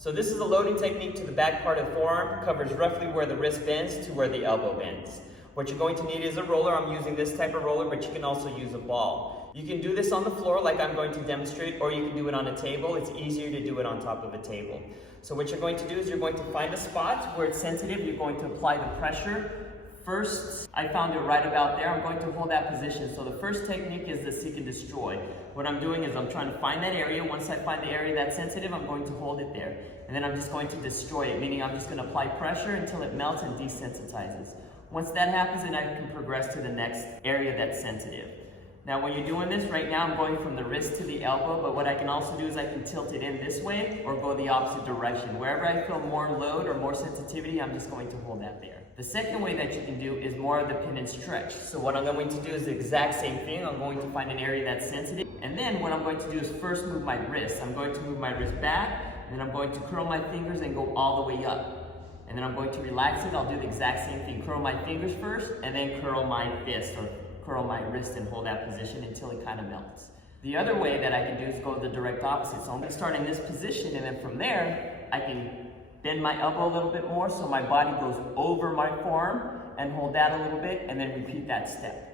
So this is a loading technique to the back part of the forearm, covers roughly where the wrist bends to where the elbow bends. What you're going to need is a roller. I'm using this type of roller, but you can also use a ball. You can do this on the floor like I'm going to demonstrate, or you can do it on a table. It's easier to do it on top of a table. So what you're going to do is you're going to find a spot where it's sensitive. You're going to apply the pressure. First, I found it right about there. I'm going to hold that position. So the first technique is the seek and destroy. What I'm doing is I'm trying to find that area. Once I find the area that's sensitive, I'm going to hold it there. And then I'm just going to destroy it, meaning I'm just going to apply pressure until it melts and desensitizes. Once that happens, then I can progress to the next area that's sensitive. Now when you're doing this, right now I'm going from the wrist to the elbow, but what I can also do is I can tilt it in this way or go the opposite direction. Wherever I feel more load or more sensitivity, I'm just going to hold that there. The second way that you can do is more of the pin and stretch. So what I'm going to do is the exact same thing. I'm going to find an area that's sensitive, and then what I'm going to do is first move my wrist. I'm going to move my wrist back, and then I'm going to curl my fingers and go all the way up. And then I'm going to relax it. I'll do the exact same thing. Curl my fingers first, and then curl my fist or curl my wrist and hold that position until it kind of melts. The other way that I can do is go the direct opposite. So I'm going to start in this position, and then from there, I can bend my elbow a little bit more so my body goes over my forearm and hold that a little bit, and then repeat that step.